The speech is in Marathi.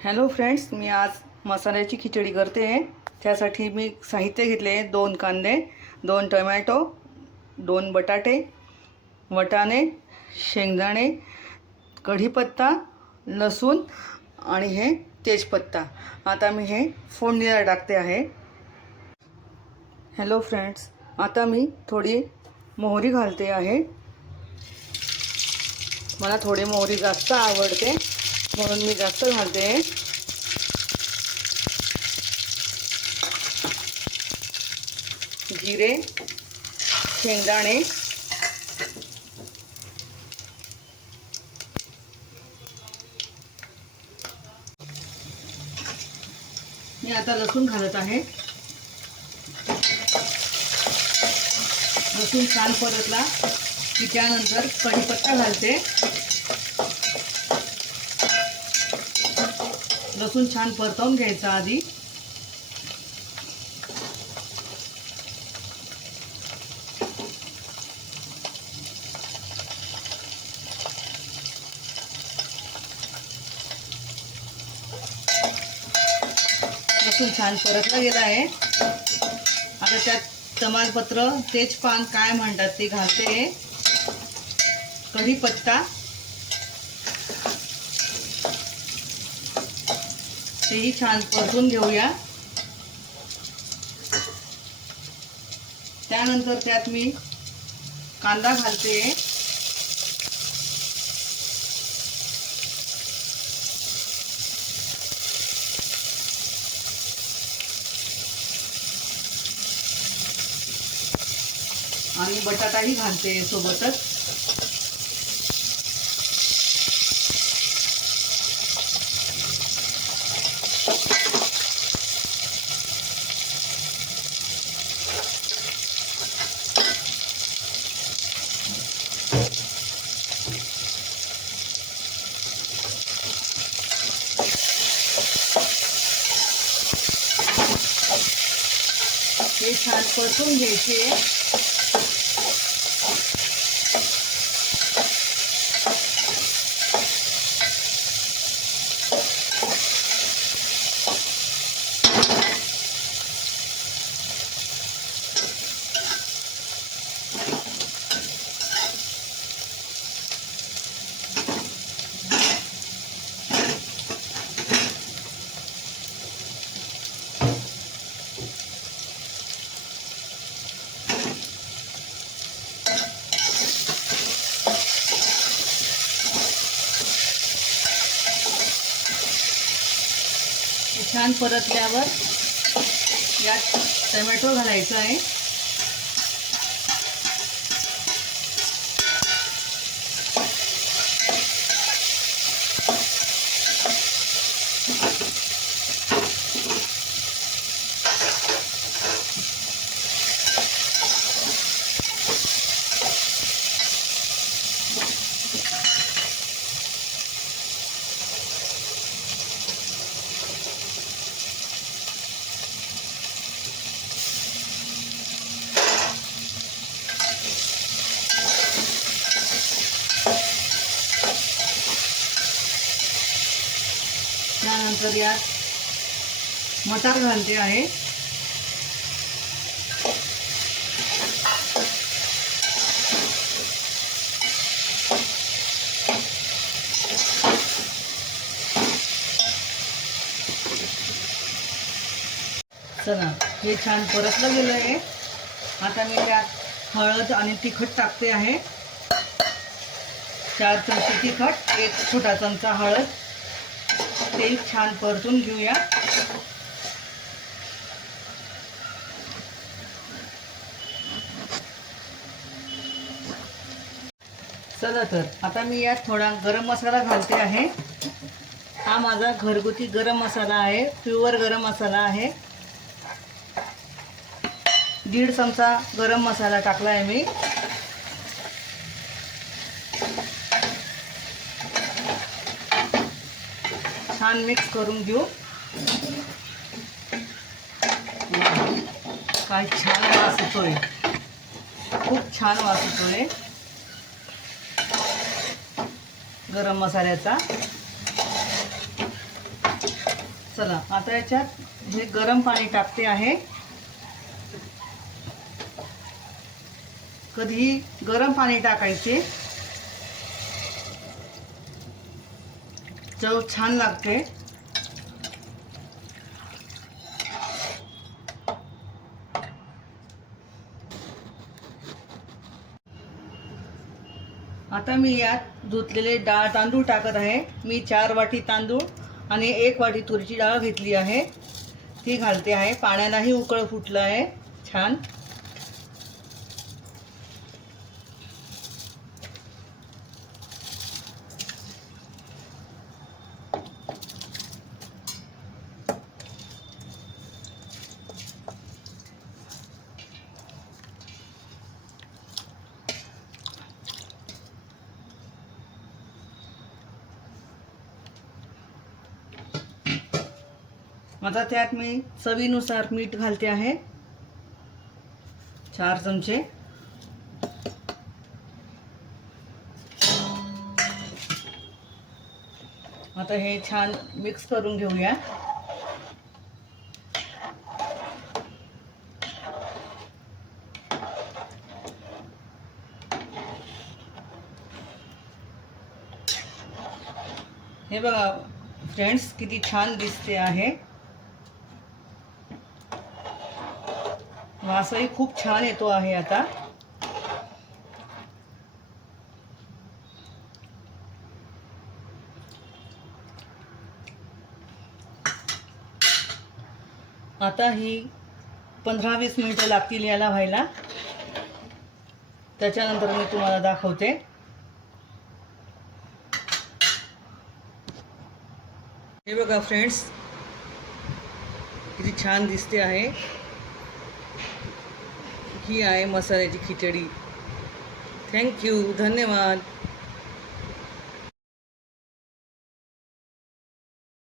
हॅलो फ्रेंड्स, मी आज मसाल्याची खिचडी करते आहे। त्यासाठी मी साहित्य घेतले आहे 2 कांदे, 2 टोमॅटो, 2 बटाटे, वाटाणे, शेंगदाणे, कढीपत्ता, लसूण आणि हे तेजपत्ता। आता मी हे फोडणीला टाकते आहे। हॅलो फ्रेंड्स, आता मी थोडी मोहरी घालते आहे। मला थोडी मोहरी जास्त आवडते म्हणून मी जास्त घालते। जिरे, शेंगदाणे, मी आता लसूण घालत आहे। लसूण छान परतला की त्यानंतर कढीपत्ता घालते। लसूण छान परतवून घ्यायचा आधी। लसूण छान परतला गेला आहे। आता त्यात तमालपत्र, तेजपान काय म्हणतात ते घालते। कढीपत्ता, तेही छान परतून घेऊया। त्यानंतर त्यात मी कांदा घालते। आणि बटाटाही घालते सोबतच। हे छान परतून घ्यायचे। छान परतल्यावर यात टोमॅटो घालायचा आहे। त्यानंतर यात मटार घालते आहे। चला, हे छान परतलं गेलं आहे। आता मी त्यात हळद आणि तिखट टाकते आहे। 4 चमचे तिखट, 1 छोटा चमचा हळद। ते छान परतून घेऊया। चला तर आता मी यात थोडा गरम मसाला घालते आहे। हा माझा घरगुती गरम मसाला आहे, प्युअर गरम मसाला आहे। 1.5 चमचा गरम मसाला टाकला आहे मी। छान मिक्स करून घेऊ। काय छान वास येतोय, खूप छान वास येतोय गरम मसाल्याचा। चला आता याच्यात हे गरम पाणी टाकते आहे. कधीही गरम पाणी टाकायचे, चव छान लागते. आता मी यात धुतलेले डाळ तांदूळ टाकत आहे. मी 4 वाटी तांदूळ आणि 1 वाटी तुरीची डाळ घेतली आहे, ती घालते आहे. पाण्यालाही उकळ फुटलं आहे छान. आता त्यात मी चवीनुसार मीठ घालते आहे, 4 चमचे. आता हे छान मिक्स करून घेऊया. हे बघा फ्रेंड्स, किती छान दिसते आहे. वासही खूप छान येतो आहे. आता आता ही 15-20 मिनिटं लागतील याला व्हायला. त्याच्यानंतर मी तुम्हाला दाखवते. हे बघा फ्रेंड्स, किती छान दिसते आहे. ही आहे मसाल्याची खिचडी. थँक्यू, धन्यवाद.